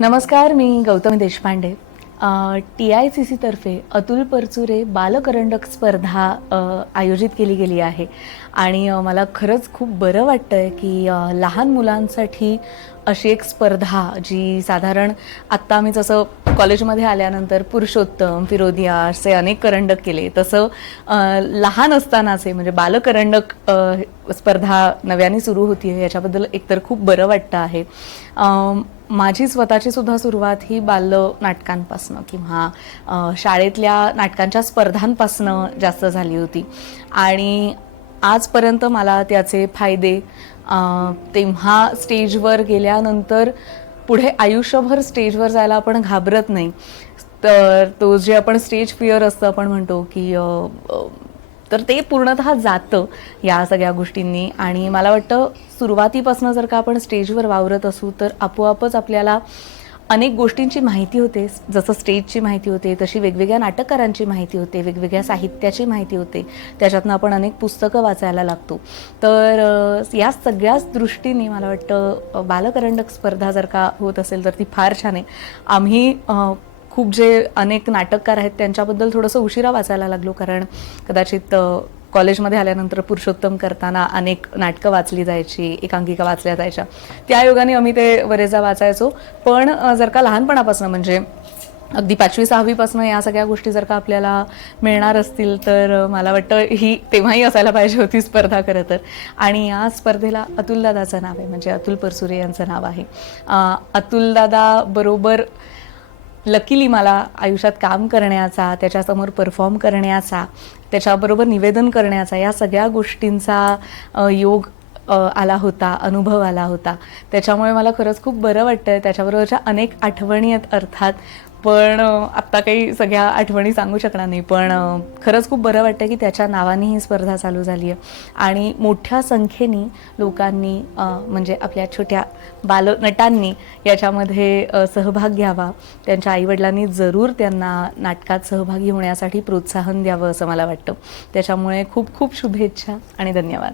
नमस्कार मी Gautami Deshpande. T I C सीतर्फे Atul Parchure Balkarandak स्पर्धा आयोजित केली गेली आहे. आणि मला खरंच खूप बरं वाटतं आहे की लहान मुलांसाठी अशी एक स्पर्धा जी साधारण आत्ता आम्ही जसं कॉलेजमध्ये आल्यानंतर पुरुषोत्तम फिरोदिया असे अनेक करंडक केले. तसं लहान असतानाचे म्हणजे बालकरंडक स्पर्धा नव्याने सुरू होती आहे याच्याबद्दल एकतर खूप बरं वाटतं आहे. माझी स्वतःची सुद्धा सुरुवात ही बाल नाटकांपासनं किंवा शाळेतल्या नाटकांच्या स्पर्धांपासनं जास्त झाली होती. आणि आजपर्यंत मला त्याचे फायदे तेव्हा स्टेजवर गेल्यानंतर पुढे आयुष्यभर स्टेजवर जायला आपण घाबरत नाही. तर तो जे आपण स्टेज फिअर असतं आपण म्हणतो की तर ते पूर्णतः जातं या सगळ्या गोष्टींनी. आणि मला वाटतं सुरुवातीपासून जर का आपण स्टेजवर वावरत असू तर आपोआपच आपल्याला अनेक गोष्टींची माहिती होते. जसं स्टेजची माहिती होते तशी वेगवेगळ्या नाटककारांची माहिती होते वेगवेगळ्या साहित्याची माहिती होते. त्याच्यातनं आपण अनेक पुस्तकं वाचायला लागतो. तर या सगळ्याच दृष्टीने मला वाटतं बालकरंडक स्पर्धा जर का होत असेल तर ती फार छान आहे. आम्ही खूप जे अनेक नाटककार आहेत त्यांच्याबद्दल थोडंसं उशिरा वाचायला लागलो कारण कदाचित कॉलेजमध्ये आल्यानंतर पुरुषोत्तम करताना अनेक नाटकं वाचली जायची एकांकिका वाचल्या जायच्या. त्या योगाने आम्ही ते बरेचदा वाचायचो. पण जर का लहानपणापासून म्हणजे अगदी पाचवी सहावीपासून या सगळ्या गोष्टी जर का आपल्याला मिळणार असतील तर मला वाटतं ही तेव्हाही असायला पाहिजे होती स्पर्धा खरं तर. आणि या स्पर्धेला अतुलदादाचं नाव आहे म्हणजे अतुल परसुरे यांचं नाव आहे. अतुलदादा बरोबर लकीली मला आयुष्यात काम करण्याचा त्याच्यासमोर परफॉर्म करण्याचा त्याच्याबरोबर निवेदन करण्याचा या सगळ्या गोष्टींचा योग आला होता अनुभव आला होता. त्याच्यामुळे मला खरंच खूप बरं वाटतं आहे त्याच्याबरोबरच्या अनेक आठवणी आहेत अर्थात. पण आत्ता काही सगळ्या आठवणी सांगू शकणार नाही पण खरंच खूप बरं वाटतं की त्याच्या नावाने ही स्पर्धा चालू झाली आहे. आणि मोठ्या संख्येने लोकांनी म्हणजे आपल्या छोट्या बालनटांनी याच्यामध्ये सहभाग घ्यावा. त्यांच्या आईवडिलांनी जरूर त्यांना नाटकात सहभागी होण्यासाठी प्रोत्साहन द्यावं असं मला वाटतं. त्याच्यामुळे खूप खूप शुभेच्छा आणि धन्यवाद.